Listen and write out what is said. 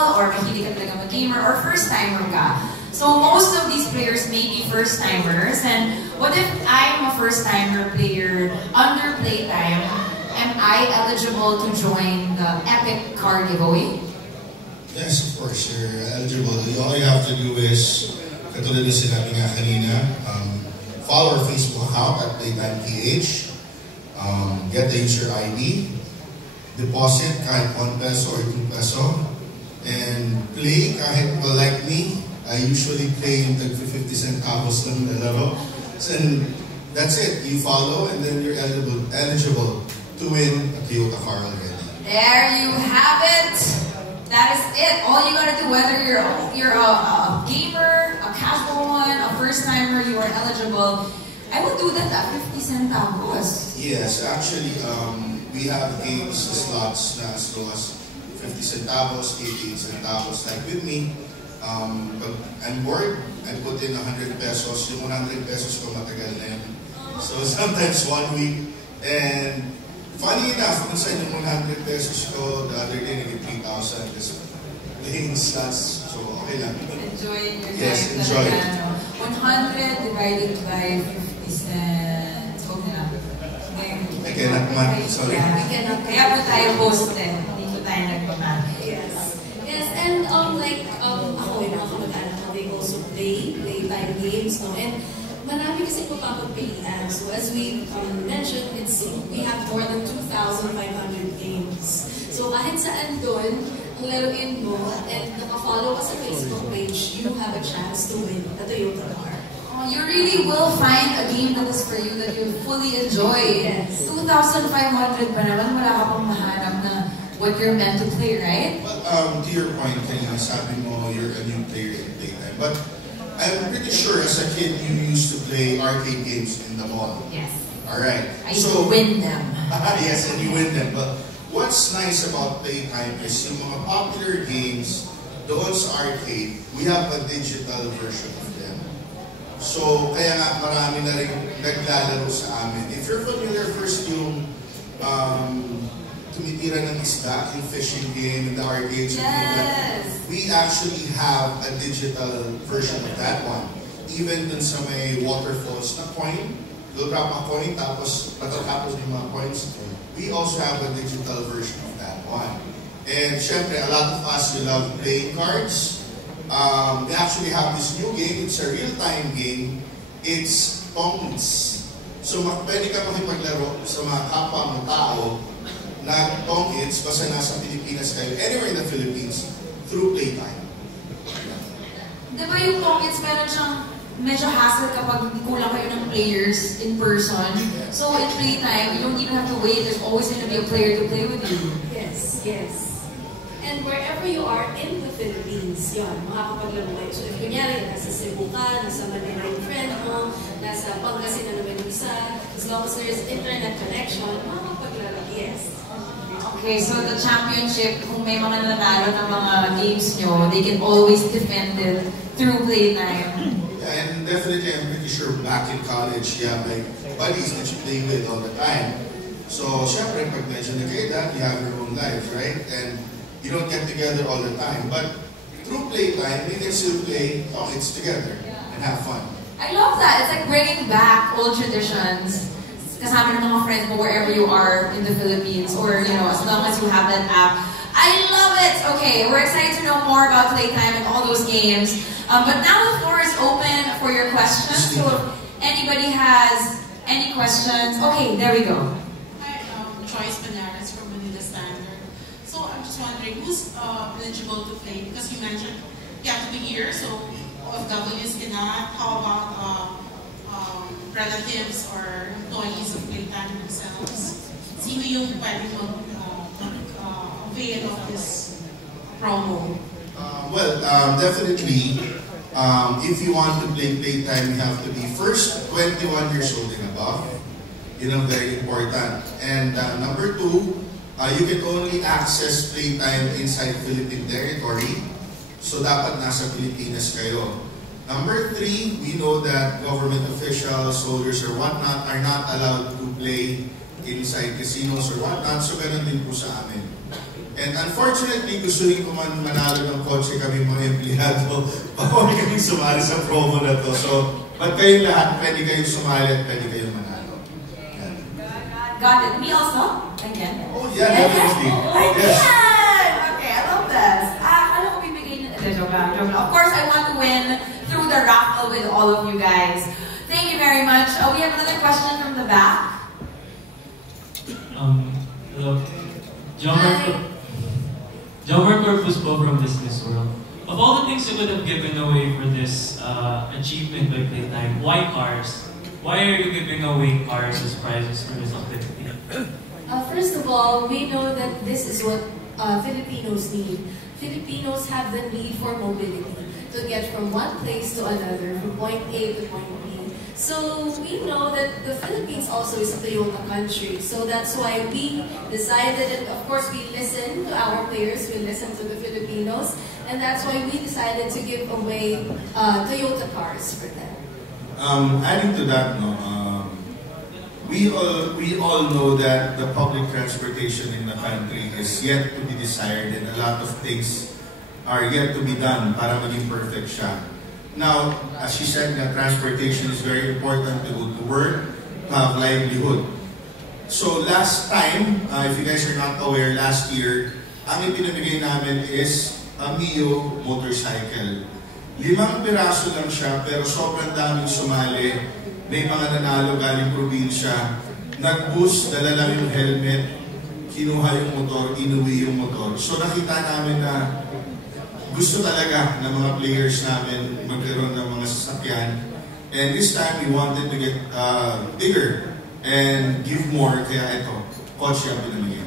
professional, or mahilig ka talaga mag-gamer, or first-timer ka. So most of these players may be first-timers, and what if I'm a first-timer player under Playtime? Am I eligible to join the Epic Car Giveaway? Yes, of course, you're eligible. All you have to do is, katulad na sinabi nga kanina, follow our Facebook account at PlaytimePH, get the user ID, deposit kahit 1 peso or 2 peso, and play kahit like me. I usually play in tag 50 centavos lang na laro. And that's it. You follow and then you're eligible to win a Toyota car already. There you have it. That is it. All you gotta do, whether you're a gamer, a casual one, a first-timer, you are eligible. I would do that at 50 centavos. Yes, actually, we have games slots na as low as 50 centavos, 88 centavos. Like with me, but I'm bored, I put in 100 pesos. Yung 100 pesos ko matagal na yun. So sometimes 1 week. And funny enough, kung saan yung 100 pesos ko, the other day naging 3,000 kasi playing slots. So okay lang. Enjoy your yes, time. Enjoy. 100 divided by 50 cents. Okay lang. I cannot math. Sorry. Yeah, we cannot. Kaya po tayo hosted. Hindi po tayo nagpamath. Yes. Yes, and ako, yung mga kamag-anak ko, they also Playtime games, no? And marami kasi po papagpilian. So as we mentioned, we have more than 2,500 games. So kahit saan doon, ang laruin mo, and nakafollow ka sa Facebook page, you have a chance to win a Toyota car. Oh, you really will find a game that is for you that you fully enjoy. Yes. 2,500 pa naman, wala ka pang mahanap na what you're meant to play, right? Well, to your point, sabi mo, you're a new player in Playtime. But I'm pretty sure as a kid, you used to play arcade games in the mall. Yes. Alright. I used to win them. Yes, and you win them. But what's nice about Playtime is yung mga popular games, doon sa arcade, we have a digital version of them. So, kaya nga marami na rin naglalaro sa amin. If you're familiar first yung tumitira ng isda, yung fishing game in the arcades. Yes! We actually have a digital version of that one. Even dun sa may waterfalls na coin, you'll drop a coin, tapos matatapos yung mga coins. We also have a digital version of that one. And syempre, a lot of us, we love playing cards. We actually have this new game. It's a real-time game. It's Tongs. So, pwede ka makipaglaro sa mga kapwa mo tao na Tongits, basta nasa Pilipinas kayo, anywhere in the Philippines, through Playtime. Di ba yung Tongits, meron siyang medyo hassle kapag kulang kayo ng players in person. So in Playtime, you don't even have to wait. There's always going to be a player to play with you. Yes, yes. And wherever you are in the Philippines, yun, makakapaglaro kayo. So if kunyari, nasa Cebu ka, nasa Manila yung friend mo, nasa Pangasinan naman yung isa, as long as there's internet connection, makakapaglaro, yes. Okay, so the championship, kung may mga nanalo ng mga games nyo, they can always defend it through Playtime. Yeah, and definitely, I'm pretty sure back in college, you have like buddies that you play with all the time. So, syempre, pag medyo nag-edad, you have your own life, right? And you don't get together all the time. But through Playtime, we can still play Tongits together and have fun. I love that. It's like bringing back old traditions. Kasama ng mga friends mo wherever you are in the Philippines, or as long as you have that app. I love it! Okay, we're excited to know more about Playtime and all those games. But now the floor is open for your questions. So if anybody has any questions, okay, there we go. Hi, Joyce Benares from Manila Standard. So I'm just wondering, who's eligible to play? Because you mentioned you have to be here, so OFWs cannot. How about relatives or employees of Playtime themselves? Sino yung pwedeng mag-avail of this promo? Definitely, if you want to play Playtime, you have to be first 21 years old and above. Very important. And number two, you can only access Playtime inside Philippine territory. So dapat nasa Pilipinas kayo. Number three, we know that government officials, soldiers, or whatnot are not allowed to play inside casinos or whatnot. So ganun din po sa amin. And unfortunately, gusto rin ko man manalo ng kotse kami mga empleyado. Bawal kami sumali sa promo na to. So, but kayong lahat, pwede kayong sumali at pwede kayong manalo. Yan. Got it. Me also? Again? Oh, yeah, definitely. Yes. Okay, I love this. Ano ko bibigay na? Joke lang. Of course, I want to win through the raffle with all of you guys. Thank you very much. We have another question from the back. Hello. John Mark Corpus po from Business World. Of all the things you could have given away for this achievement by Playtime, why cars? Why are you giving away cars as prizes for this activity? First of all, we know that this is what Filipinos need. Filipinos have the need for mobility to get from one place to another, from point A to point B. So we know that the Philippines also is a Toyota country. So that's why we decided, and of course we listen to our players, we listen to the Filipinos, and that's why we decided to give away Toyota cars for them. Adding to that, we all know that the public transportation in the country is yet to be desired, and a lot of things are yet to be done para maging perfect siya. Now, as she said, that transportation is very important to go to work, to have livelihood. So last time, if you guys are not aware, last year, ang ipinamigay namin is a Mio motorcycle. 5 piraso lang siya, pero sobrang daming sumali. May mga nanalo galing probinsya. Nag-boost, dala lang yung helmet, kinuha yung motor, inuwi yung motor. So nakita namin na gusto talaga ng mga players namin magkaroon ng mga sasakyan. And this time, we wanted to get bigger and give more. Kaya ito, kotse ang pinamigay.